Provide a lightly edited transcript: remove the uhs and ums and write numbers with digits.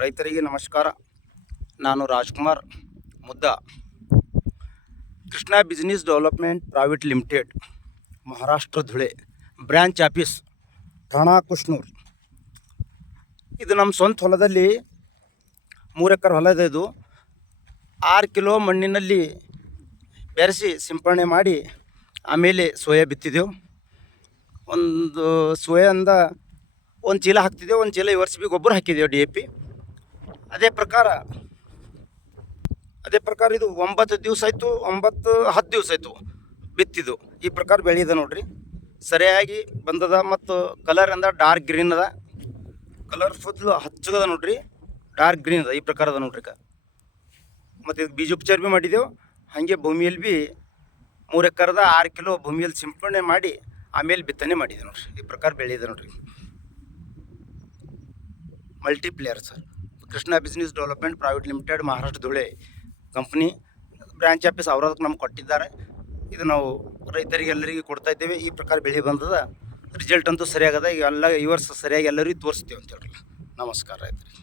ರೈತರಿಗೆ ನಮಸ್ಕಾರ. ನಾನು Rajkumar Mudda, Krishna business development private limited, Maharashtra Dhule, branch office Thana Kushnoor. ಇದು ನಮ್ಮ ಸ್ವಂತ ಹೊಲದಲ್ಲಿ 3 ಎಕರೆ ಹೊಲ ಇದೆ. ಇದು 6 ಕಿಲೋ ಮಣ್ಣಿನಲ್ಲಿ ಬೆರೆಸಿ ಸಿಂಪಡಣೆ ಮಾಡಿ ಆಮೇಲೆ ಸೋಯಾ ಬಿತ್ತಿದೆವು. ಒಂದು ಸೋಯಿಂದ ಒಂದು ಚೀಲ ಹಾಕ್ತಿದ್ದೆವು, ಒಂದು ಚೀಲ ಈ ವರ್ಷ ಬಿ ಗೊಬ್ಬರ ಹಾಕಿದ್ದೆವು DAP. ಅದೇ ಪ್ರಕಾರ ಇದು 9 ದಿವಸ ಆಯಿತು, 10 ದಿವಸ ಆಯಿತು ಬಿತ್ತಿದ್ದು. ಈ ಪ್ರಕಾರ ಬೆಳೆಯಿದೆ ನೋಡ್ರಿ, ಸರಿಯಾಗಿ ಬಂದದ. ಮತ್ತು ಕಲರ್ ಅಂದ ಡಾರ್ಕ್ ಗ್ರೀನ್ ಅದ, ಕಲರ್ ಫುಲ್ ಹಚ್ಚಗದ ನೋಡ್ರಿ, ಡಾರ್ಕ್ ಗ್ರೀನ್ ಅದ. ಈ ಪ್ರಕಾರ ಅದ ನೋಡ್ರಿ. ಮತ್ತು ಇದು ಬೀಜೋಪಚಾರ ಭೀ ಮಾಡಿದೆವು. ಹಾಗೆ ಭೂಮಿಯಲ್ಲಿ ಭೀ 3 ಎಕರೆದ 6 ಕಿಲೋ ಭೂಮಿಯಲ್ಲಿ ಸಿಂಪಡಣೆ ಮಾಡಿ ಆಮೇಲೆ ಬಿತ್ತನೆ ಮಾಡಿದೆ ನೋಡ್ರಿ. ಈ ಪ್ರಕಾರ ಬೆಳೆಯಿದೆ ನೋಡ್ರಿ. Multiplier sir, Krishna business development private limited, Maharashtra Dhule company, branch office ಅವರದಕ್ಕೆ ನಮ್ಗೆ ಕೊಟ್ಟಿದ್ದಾರೆ. ಇದು ನಾವು ರೈತರಿಗೆ ಎಲ್ಲರಿಗೂ ಕೊಡ್ತಾ ಇದ್ದೇವೆ. ಈ ಪ್ರಕಾರ ಬೆಳೆ ಬಂದದ, ರಿಸಲ್ಟ್ ಅಂತೂ ಸರಿಯಾಗದ. ಈ ವರ್ಷ ಸರಿಯಾಗಿ ಎಲ್ಲರಿಗೂ ತೋರಿಸ್ತೀವಿ ಅಂತ ಹೇಳ್ರಲ್ಲ. ನಮಸ್ಕಾರ ರೈತರಿಗೆ.